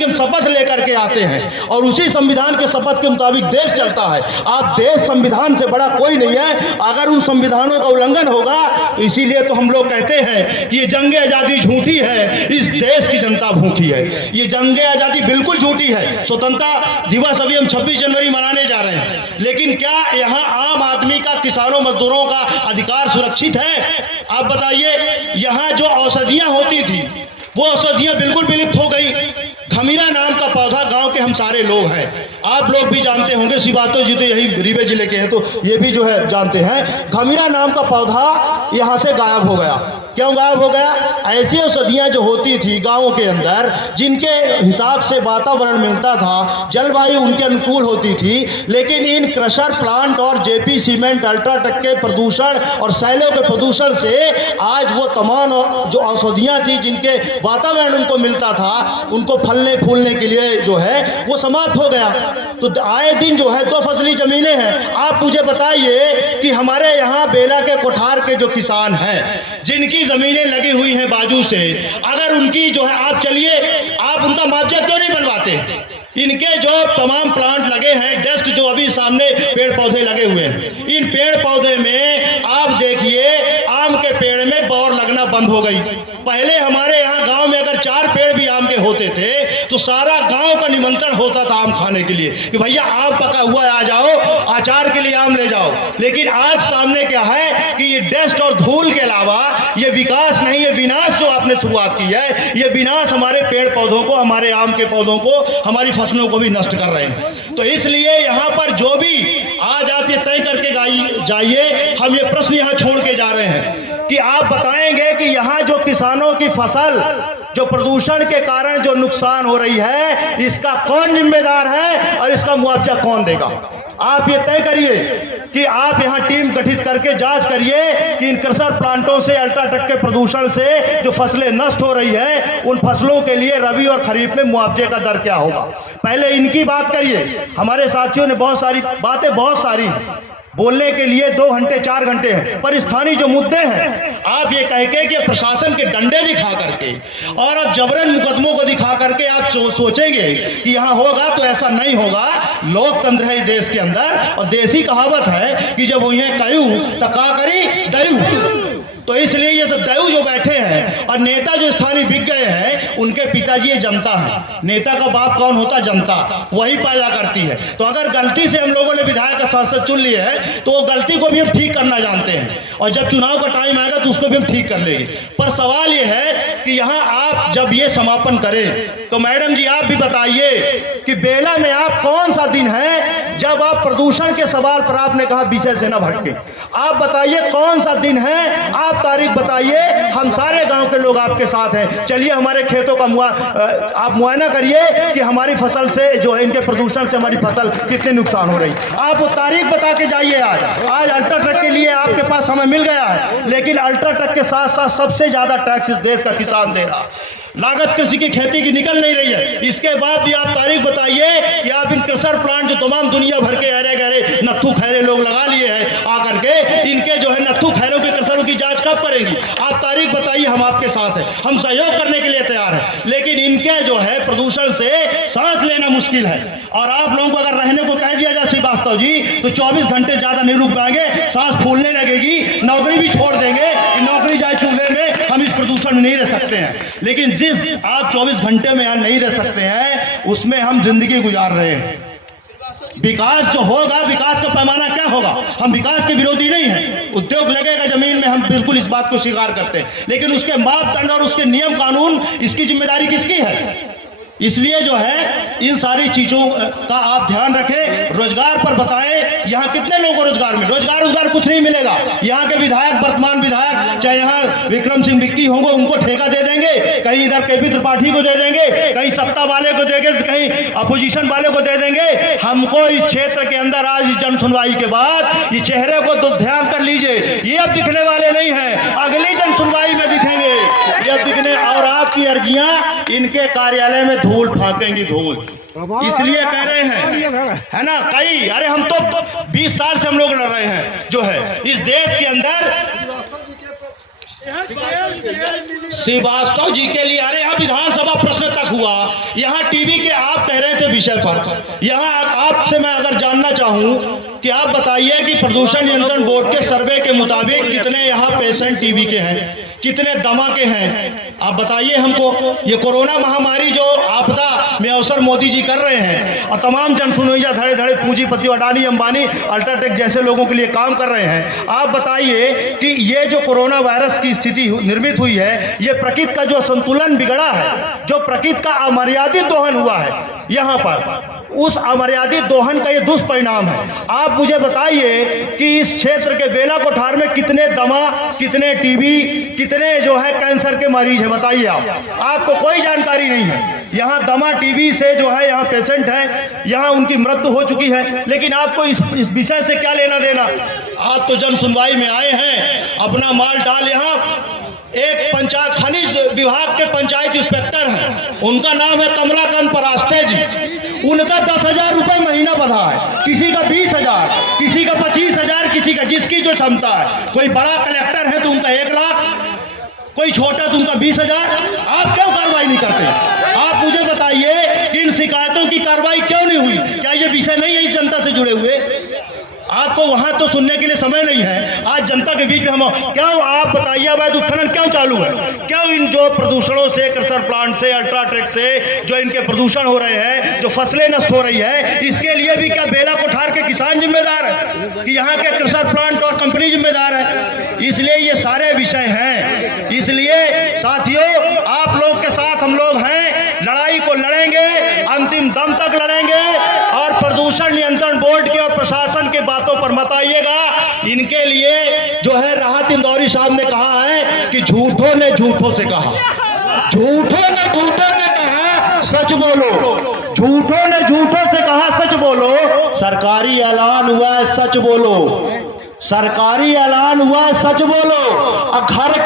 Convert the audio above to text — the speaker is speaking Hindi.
की हम शपथ लेकर के आते हैं और उसी संविधान के शपथ के मुताबिक देश चलता है। आप देश संविधान से बड़ा कोई नहीं है। अगर उन संविधानों का उल्लंघन होगा, इसीलिए तो हम लोग कहते हैं कि ये जंग आज़ादी झूठी है, इस देश की जनता भूखी है। ये जंग आज़ादी बिल्कुल झूठी है। स्वतंत्रता दिवस अभी हम 26 जनवरी मनाने जा रहे हैं, लेकिन क्या यहाँ आम आदमी का, किसानों मजदूरों का अधिकार सुरक्षित है? आप बताइए। यहाँ जो औषधियाँ होती थी वो औषधियाँ बिल्कुल विलुप्त हो गई। खमीरा नाम का पौधा, गांव के हम सारे लोग हैं, आप लोग भी जानते होंगे, शिवातो जी तो यही रीवा जिले के हैं तो ये भी जो है जानते हैं। खमीरा नाम का पौधा यहाँ से गायब हो गया। क्यों गायब हो गया? ऐसी औषधियाँ जो होती थी गाँवों के अंदर, जिनके हिसाब से वातावरण मिलता था, जलवायु उनके अनुकूल होती थी, लेकिन इन क्रशर प्लांट और जेपी सीमेंट, अल्ट्राटेक के प्रदूषण और सैलों के प्रदूषण से आज वो तमाम जो औषधियाँ थी जिनके वातावरण उनको मिलता था, उनको फलने फूलने के लिए जो है वो समाप्त हो गया। तो आए दिन जो है 2 फसली जमीनें हैं। आप मुझे बताइए कि हमारे यहाँ बेला के कोठार के जो किसान हैं, जिनकी जमीनें लगी हुई हैं बाजू से, अगर उनकी जो है आप चलिए, आप उनका मुआवजा क्यों नहीं बनवाते? इनके जो तमाम प्लांट लगे हैं, डस्ट जो अभी सामने पेड़ पौधे लगे हुए हैं, इन पेड़ पौधे में आप देखिए आम के पेड़ में बौर लगना बंद हो गई। पहले हमारे यहाँ गांव में अगर 4 पेड़ भी आम के होते थे तो सारा गांव का निमंत्रण होता था आम खाने के लिए कि भैया आम पका हुआ है, आ जाओ, अचार के लिए आम ले जाओ। लेकिन आज सामने क्या है कि ये डस्ट और धूल के अलावा ये विकास नहीं, ये विनाश जो आपने शुरुआत की है, ये विनाश हमारे पेड़ पौधों को, हमारे आम के पौधों को, हमारी फसलों को भी नष्ट कर रहे हैं। तो इसलिए यहाँ पर जो भी आज आप ये तय करके जाइए, हम ये प्रश्न यहाँ छोड़ के जा रहे हैं कि आप बताएंगे कि यहाँ जो किसानों की फसल जो प्रदूषण के कारण जो नुकसान हो रही है, इसका कौन जिम्मेदार है और इसका मुआवजा कौन देगा? आप ये तय करिए कि आप यहाँ टीम गठित करके जांच करिए कि इन क्रशर प्लांटों से, अल्ट्राटेक के प्रदूषण से जो फसलें नष्ट हो रही है, उन फसलों के लिए रबी और खरीफ में मुआवजे का दर क्या होगा। पहले इनकी बात करिए। हमारे साथियों ने बहुत सारी बातें, बहुत सारी बोलने के लिए 2 घंटे 4 घंटे हैं, पर स्थानीय जो मुद्दे हैं, आप ये कह के कि प्रशासन के डंडे दिखा करके और अब जबरन मुकदमों को दिखा करके आप सोचेंगे कि यहाँ होगा, तो ऐसा नहीं होगा। लोकतंत्र है इस देश के अंदर और देसी कहावत है कि जब उन्हें कहूँ तो का करी दयू। तो इसलिए ये सब दयू जो बैठे हैं और नेता जो स्थानीय बिक गए हैं, उनके पिताजी ये जनता है। नेता का बाप कौन होता? जनता, वही पैदा करती है। तो अगर गलती से हम लोगों ने विधायक का सांसद चुन लिए है तो वो गलती को भी हम ठीक करना जानते हैं और जब चुनाव का टाइम आएगा तो उसको भी हम ठीक कर लेंगे। पर सवाल ये है कि यहाँ आप जब ये समापन करें तो मैडम जी आप भी बताइए कि बेला में आप कौन सा दिन है जब आप प्रदूषण के सवाल पर आपने कहा विषय से न भटके। आप बताइए कौन सा दिन है, आप तारीख बताइए। हम सारे गांव के लोग आपके साथ हैं। चलिए हमारे खेतों का आप मुआयना करिए कि हमारी फसल से जो है, इनके प्रदूषण से हमारी फसल कितने नुकसान हो रही, आप वो तारीख बता के जाइए। आज अल्ट्राटेक के लिए आपके पास समय मिल गया है, लेकिन अल्ट्राटेक के साथ साथ सबसे ज्यादा टैक्स इस देश का किसान दे रहा। लागत कृषि की खेती की निकल नहीं रही है। इसके बाद भी आप तारीख बताइए कि आप इन क्रशर प्लांट जो तमाम दुनिया भर के अरे गहरे नत्थू खैरे लोग लगा लिए हैं आकर के, इनके जो है नत्थू खैरों के क्रशरों की जांच कब करेंगी? आप तारीख बताइए, हम आपके साथ हैं, हम सहयोग करने के लिए तैयार हैं। लेकिन इनके जो है प्रदूषण से सांस लेना मुश्किल है और आप लोगों को अगर रहने को कह दिया जाए श्रीवास्तव जी तो 24 घंटे ज्यादा नहीं रुक पाएंगे, सांस फूलने लगेगी, नौकरी भी छोड़ देंगे। नौकरी जाए चूल्हे में, हम इस प्रदूषण में नहीं रह सकते हैं। लेकिन जिस आप 24 घंटे में यहाँ नहीं रह सकते हैं, उसमें हम जिंदगी गुजार रहे हैं। विकास जो होगा, विकास का पैमाना क्या होगा? हम विकास के विरोधी नहीं हैं। उद्योग लगेगा जमीन में, हम बिल्कुल इस बात को स्वीकार करते हैं, लेकिन उसके मापदंड और उसके नियम कानून, इसकी जिम्मेदारी किसकी है? इसलिए जो है इन सारी चीजों का आप ध्यान रखें। रोजगार पर बताएं, यहाँ कितने लोगों को रोजगार मिले? रोजगार कुछ नहीं मिलेगा। यहाँ के विधायक, वर्तमान विधायक, चाहे यहाँ विक्रम सिंह विक्की होंगे, उनको ठेका दे देंगे, कहीं इधर केपी त्रिपाठी को दे देंगे, कहीं सत्ता वाले को देंगे, कहीं अपोजिशन वाले को दे देंगे। हमको इस क्षेत्र के अंदर आज इस जन सुनवाई के बाद ये चेहरे को तो ध्यान कर लीजिए, ये अब दिखने वाले नहीं है, अगली जन सुनवाई में दिखेंगे ये दिखने। और आपकी अर्जियां इनके कार्यालय में धूल फेंकेंगी, धूल। इसलिए कह रहे हैं, है ना, कई, अरे हम तो 20 साल से हम लोग लड़ रहे हैं जो है इस देश के अंदर। श्रीवास्तव जी के लिए, अरे यहाँ विधानसभा प्रश्न तक हुआ, यहाँ टीवी के आप कह रहे थे विषय पर, यहाँ आपसे मैं अगर जानना चाहूँ कि आप बताइए कि प्रदूषण नियंत्रण बोर्ड के सर्वे के मुताबिक कितने यहाँ पेशेंट टीबी के हैं, कितने दमा के हैं, आप बताइए हमको। ये कोरोना महामारी जो आपदा में अवसर मोदी जी कर रहे हैं और तमाम जनसुनैया धड़े धड़े पूंजीपति अडानी अंबानी अल्ट्राटेक जैसे लोगों के लिए काम कर रहे हैं, आप बताइए कि ये जो कोरोना वायरस की स्थिति निर्मित हुई है, ये प्रकृति का जो संतुलन बिगड़ा है, जो प्रकृति का अमर्यादित दोहन हुआ है यहाँ पर, उस अमर्यादित दोहन का ये दुष्परिणाम है। आप मुझे बताइए कि इस क्षेत्र के बेला कोठार में कितने दमा, कितने टीबी, कितने जो है कैंसर के मरीज हैं, बताइए आपको कोई जानकारी नहीं है। यहाँ दमा टीबी से जो है यहाँ पेशेंट हैं, यहाँ उनकी मृत्यु हो चुकी है, लेकिन आपको इस विषय से क्या लेना देना। आप तो जन सुनवाई में आए हैं, अपना माल डाल। यहाँ एक पंचायत खनिज विभाग के पंचायत इंस्पेक्टर हैं, उनका नाम है कमलाकांत परास्ते जी, उनका 10,000 रुपये महीना बधा है, किसी का 20,000, किसी का 25,000, किसी का जिसकी जो क्षमता है। कोई बड़ा कलेक्टर है तो उनका 1 लाख, कोई छोटा तो उनका 20,000। आप क्यों कार्रवाई नहीं करते? आप मुझे बताइए कि इन शिकायतों की कार्रवाई क्यों नहीं हुई? क्या ये विषय नहीं है इस जनता से जुड़े हुए? आपको वहां तो सुनने के लिए समय नहीं है, आज जनता के बीच में हम क्यों, आप बताइए अवैध उत्खनन क्यों चालू है? क्यों इन जो प्रदूषणों से, क्रशर प्लांट से, अल्ट्राटेक से जो इनके प्रदूषण हो रहे हैं, जो फसलें नष्ट हो रही है, इसके लिए भी क्या बेला कोठार के किसान जिम्मेदार है कि यहाँ के क्रशर प्लांट और कंपनी जिम्मेदार है? इसलिए ये सारे विषय हैं। इसलिए साथियों, आप लोग के साथ हम लोग हैं, लड़ाई को लड़ेंगे, अंतिम दम तक लड़ेंगे। और प्रदूषण नियंत्रण बोर्ड के और प्रशासन के बातों पर मत आइएगा। इनके लिए जो है राहत इंदौरी साहब ने कहा है कि झूठों ने झूठों से कहा, झूठों ने कहा सच बोलो, झूठों ने झूठों से कहा सच बोलो। सरकारी ऐलान हुआ है, सच बोलो, सरकारी ऐलान हुआ है, सच बोलो। और घर